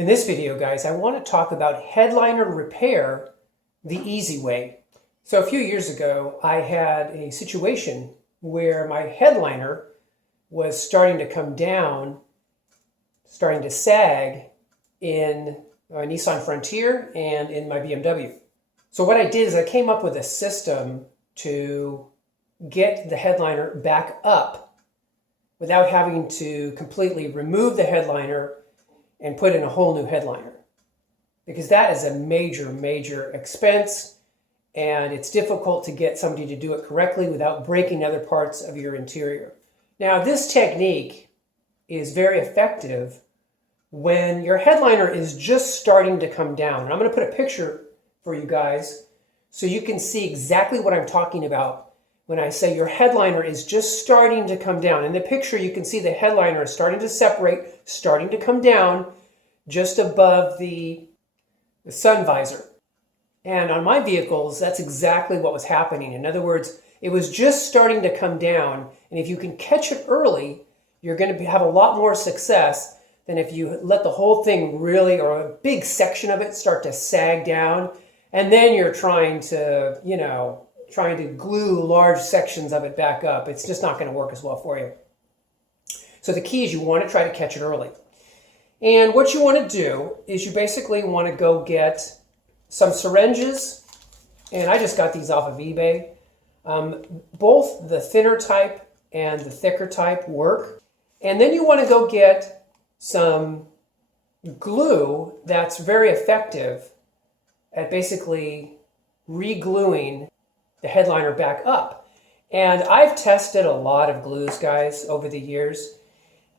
In this video, guys, I want to talk about headliner repair the easy way. So a few years ago, I had a situation where my headliner was starting to come down, starting to sag in my Nissan Frontier and in my BMW. So what I did is I came up with a system to get the headliner back up without having to completely remove the headliner and put in a whole new headliner, because that is a major expense, and it's difficult to get somebody to do it correctly without breaking other parts of your interior. Now, this technique is very effective when your headliner is just starting to come down. And I'm going to put a picture for you guys so you can see exactly what I'm talking about when I say your headliner is just starting to come down. In the picture, you can see the headliner is starting to separate, starting to come down just above the sun visor. And on my vehicles, that's exactly what was happening. In other words, it was just starting to come down. And if you can catch it early, you're going to have a lot more success than if you let the whole thing really, or a big section of it, start to sag down. And then you're trying to, trying to glue large sections of it back up. It's just not going to work as well for you. So the key is you want to try to catch it early. And what you want to do is you basically want to go get some syringes. And I just got these off of eBay. Both the thinner type and the thicker type work. And then you want to go get some glue that's very effective at basically re-gluing the headliner back up. And I've tested a lot of glues, guys, over the years.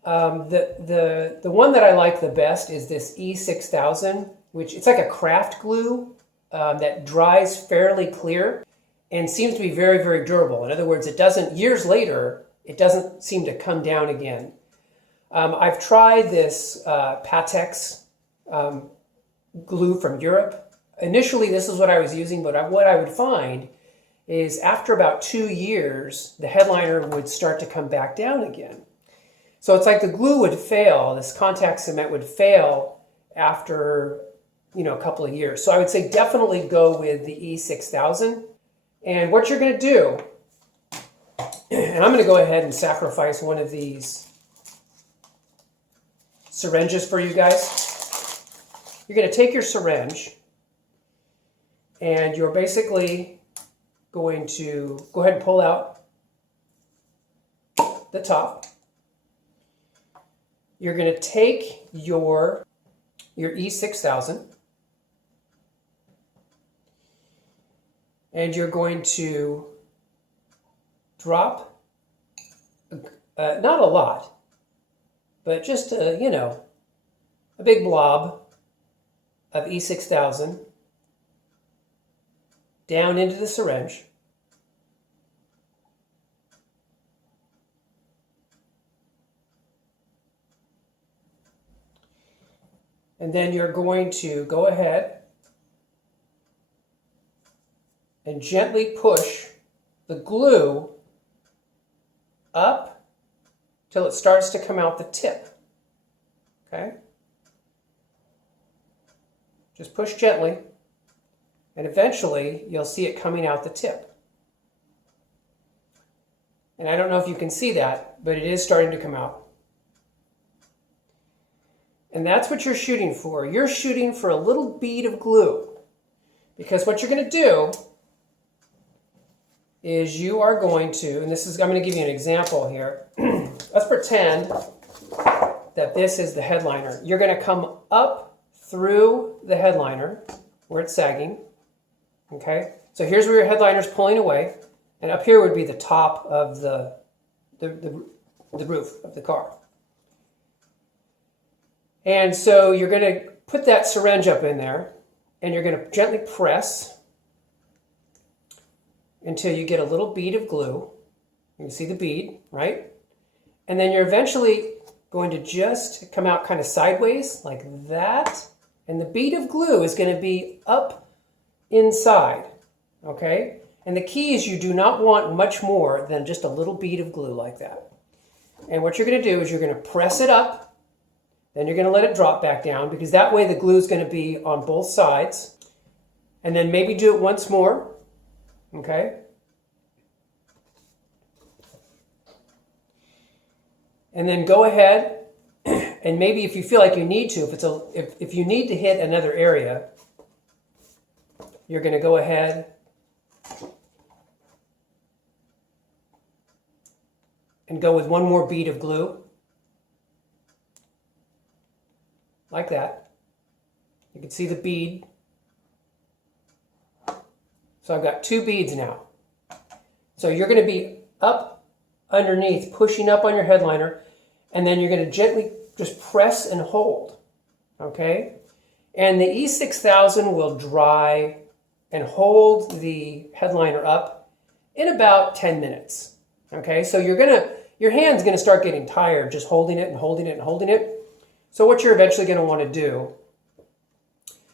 The one that I like the best is this E6000, which it's like a craft glue that dries fairly clear and seems to be very durable. In other words, it doesn't, years later, it doesn't seem to come down again. I've tried this Patex glue from Europe. Initially, this is what I was using, but what I would find is after about 2 years, the headliner would start to come back down again. So it's like the glue would fail, this contact cement would fail after, a couple of years. So I would say definitely go with the E6000. And what you're going to do, and I'm going to go ahead and sacrifice one of these syringes for you guys. You're going to take your syringe and you're basically going to go ahead and pull out the top. You're going to take your E6000 and you're going to drop, not a lot, but just a big blob of E6000 down into the syringe. And then you're going to go ahead and gently push the glue up till it starts to come out the tip. Okay? Just push gently, and eventually you'll see it coming out the tip. And I don't know if you can see that, but it is starting to come out. And that's what you're shooting for. You're shooting for a little bead of glue. Because what you're going to do is you are going to, and I'm going to give you an example here. Let's pretend that this is the headliner. You're going to come up through the headliner where it's sagging. Okay? So here's where your headliner's pulling away. And up here would be the top of the roof of the car. And so you're going to put that syringe up in there, and you're going to gently press until you get a little bead of glue. You can see the bead, right? And then you're eventually going to just come out kind of sideways like that. And the bead of glue is going to be up inside, okay? And the key is you do not want much more than just a little bead of glue like that. And what you're going to do is you're going to press it up Then you're going to let it drop back down because that way the glue is going to be on both sides. And then maybe do it once more. Okay? And then go ahead and maybe if you feel like you need to, if you need to hit another area, you're going to go ahead and go with one more bead of glue. Like that. You can see the bead. So I've got 2 beads now. So you're going to be up underneath, pushing up on your headliner, and then you're going to gently just press and hold. Okay? And the E6000 will dry and hold the headliner up in about 10 minutes. Okay? So your hand's going to start getting tired just holding it and holding it and holding it. So what you're eventually going to want to do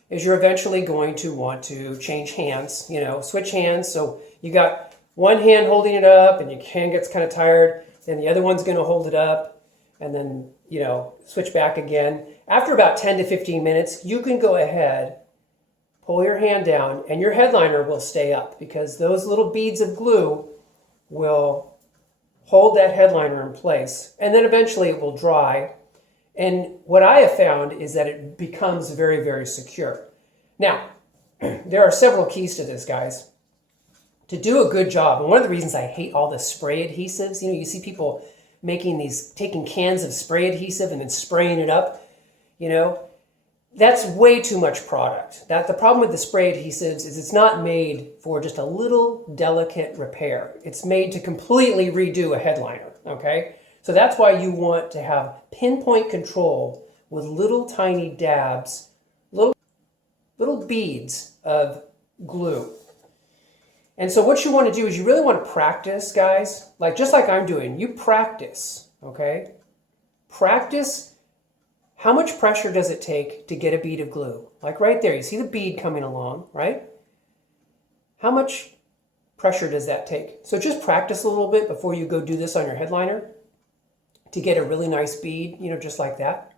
is you're eventually going to want to change hands, switch hands. So you got one hand holding it up and your hand gets kind of tired, then the other one's going to hold it up and then, switch back again. After about 10 to 15 minutes, you can go ahead, pull your hand down, and your headliner will stay up because those little beads of glue will hold that headliner in place. And then eventually it will dry. And what I have found is that it becomes very, very secure. Now, there are several keys to this, guys. To do a good job, and one of the reasons I hate all the spray adhesives, you see people taking cans of spray adhesive and then spraying it up, that's way too much product. The problem with the spray adhesives is it's not made for just a little delicate repair. It's made to completely redo a headliner, okay? So that's why you want to have pinpoint control with little tiny dabs, little beads of glue. And so what you want to do is you really want to practice, guys, just like I'm doing. You practice, okay? Practice how much pressure does it take to get a bead of glue? Like right there, you see the bead coming along, right? How much pressure does that take? So just practice a little bit before you go do this on your headliner to get a really nice bead, just like that.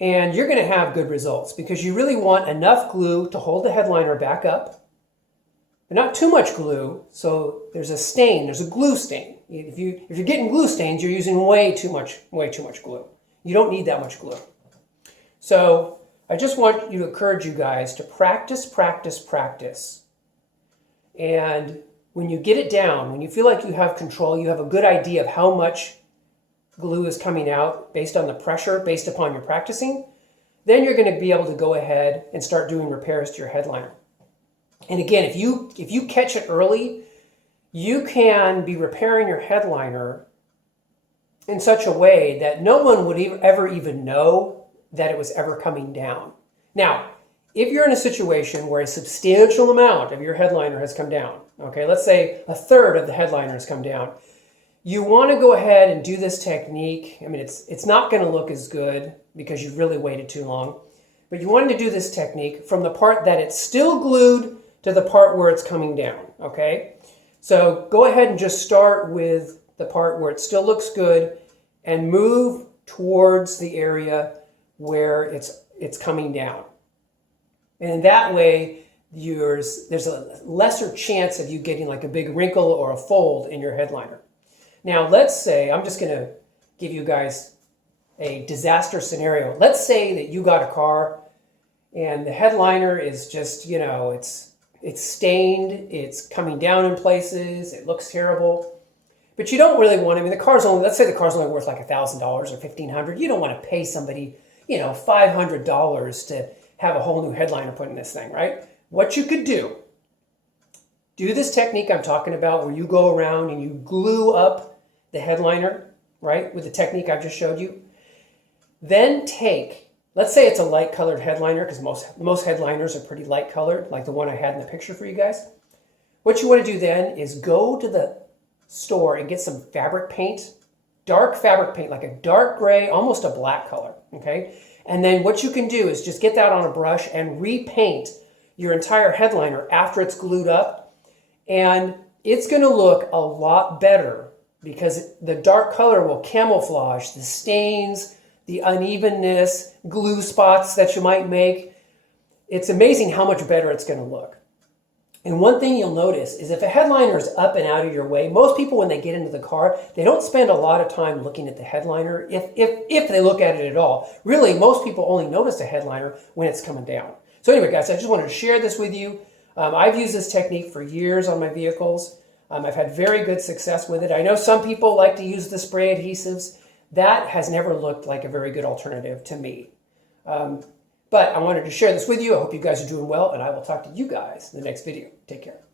And you're going to have good results because you really want enough glue to hold the headliner back up, but not too much glue, so there's a stain, there's a glue stain. If you're getting glue stains, you're using way too much glue. You don't need that much glue. So I just want to encourage you guys to practice, practice, practice. And when you get it down, when you feel like you have control, you have a good idea of how much glue is coming out based on the pressure, based upon your practicing, then you're going to be able to go ahead and start doing repairs to your headliner. And again, if you catch it early, you can be repairing your headliner in such a way that no one would ever even know that it was ever coming down. Now, if you're in a situation where a substantial amount of your headliner has come down, okay, let's say a third of the headliner has come down, you want to go ahead and do this technique. I mean, it's not going to look as good because you've really waited too long, but you want to do this technique from the part that it's still glued to the part where it's coming down, okay? So go ahead and just start with the part where it still looks good and move towards the area where it's coming down. And that way, there's a lesser chance of you getting like a big wrinkle or a fold in your headliner. Now, let's say, I'm just going to give you guys a disaster scenario. Let's say that you got a car and the headliner is just, it's stained, it's coming down in places, it looks terrible. But you don't really want, let's say the car's only worth like $1,000 or $1,500. You don't want to pay somebody, $500 to have a whole new headliner put in this thing, right? What you could do this technique I'm talking about where you go around and you glue up the headliner, right, with the technique I just showed you. Then let's say it's a light colored headliner because most headliners are pretty light colored, like the one I had in the picture for you guys. What you want to do then is go to the store and get some fabric paint, dark fabric paint, like a dark gray, almost a black color, okay? And then what you can do is just get that on a brush and repaint your entire headliner after it's glued up. And it's going to look a lot better because the dark color will camouflage the stains, the unevenness, glue spots that you might make. It's amazing how much better it's going to look. And one thing you'll notice is if a headliner is up and out of your way, most people when they get into the car, they don't spend a lot of time looking at the headliner, if they look at it at all. Really, most people only notice the headliner when it's coming down. So anyway, guys, I just wanted to share this with you. I've used this technique for years on my vehicles. I've had very good success with it. I know some people like to use the spray adhesives. That has never looked like a very good alternative to me. But I wanted to share this with you. I hope you guys are doing well, and I will talk to you guys in the next video. Take care.